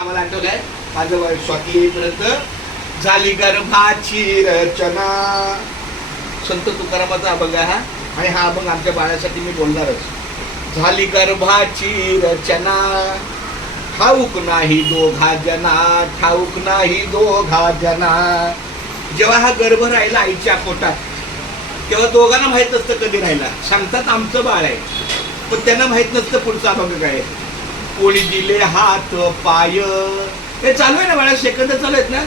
आम्हाला आठवलंय माझं स्वाती येईपर्यंत झाली गर्भाची रचना. संत तुकारामाचा अभंग हा, आणि हा अभंग आमच्या बाळासाठी मी बोलणारच. झाली गर्भाची रचना, ठाऊक नाही दोघा जना, ठाऊक नाही दोघा जना. जेव्हा हा गर्भ राहिला आईच्या पोटात, तेव्हा दोघांना माहित नसतं कधी राहिला. सांगतात आमचं बाळ आहे, पण त्यांना माहित नसतं पुढचा अभंग काय. कोणी दिले हात पाय, हे चालू आहे ना बाळा, सेकंद चालू आहेत ना.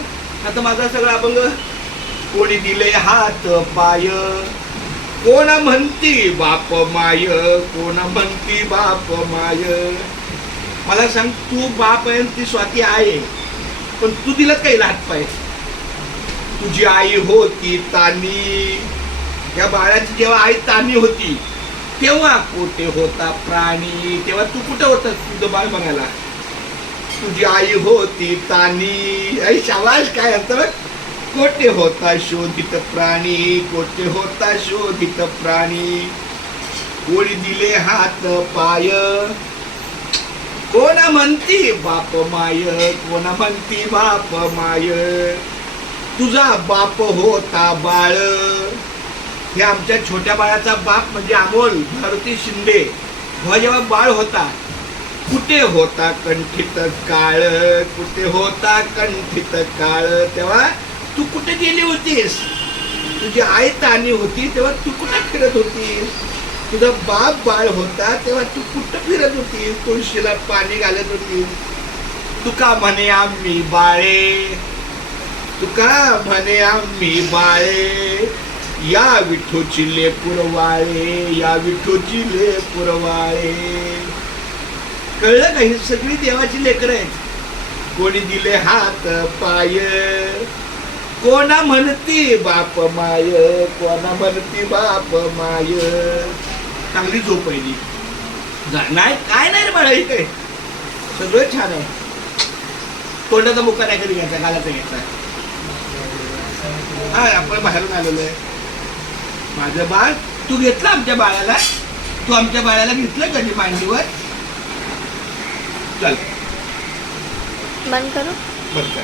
आता माझा सगळा अभंग. कोणी दिले हात पाय, कोणा म्हणती बाप माय, कोणा म्हणती बाप माय. मला सांग, तू बाप आहे, ती स्वाती आहे, पण तू दिलात काही हात पाय. तुझी आई होती तानी, या बाळाची जेव्हा आई तानी होती तेव्हा कोठे होता प्राणी. तेव्हा तू कुठे होता तुझं बाळ बघायला. तुझी आई होती तानी, आई शाबाश, काय अर्थ. कोठे होता शोधित प्राणी, कोठे होता शोधित प्राणी. कोणी दिले हात पाय, कोणा म्हणती बाप माय, कोणा म्हणती बाप माय. तुझा बाप होता बाळ, हे आमच्या छोट्या बाळाचा बाप म्हणजे अमोल मारुती शिंदे. जेव्हा बाळ होता, कुठे होता कंठित काळ, कुठे होता कंठित काळ. तेव्हा तू कुठे गेली होतीस. तुझी आई तानी होती तेव्हा तू कुठे फिरत होतीस. तुझा बाप बाळ होता तेव्हा तू कुठं फिरत होतीस. तुळशीला पाणी घालत होतीस. तुका म्हणे आम्ही बाळे, तुका म्हणे आम्ही बाळे, या विठोची ले पुरवाळे, या विठोची ले पुरवाळे. कळलं का, ही सगळी देवाची लेकरं आहेत. कोणी दिले हात पाय, कोणा म्हणती बाप माय, कोणा म्हणती बाप माय. चांगली झोप पहिली नाही, काय नाही रे बाळा, ही काय सगळं छान आहे. तोंडाचा मुका नाही कधी घ्यायचा, गालाचा घ्यायचा. हा, आपण बाहेरून आलेलो आहे. माझं बाळ तू घेतलं आमच्या बाळाला, तू आमच्या बाळाला घेतलं कधी मांडीवर. चल बंद करू. बंद कर.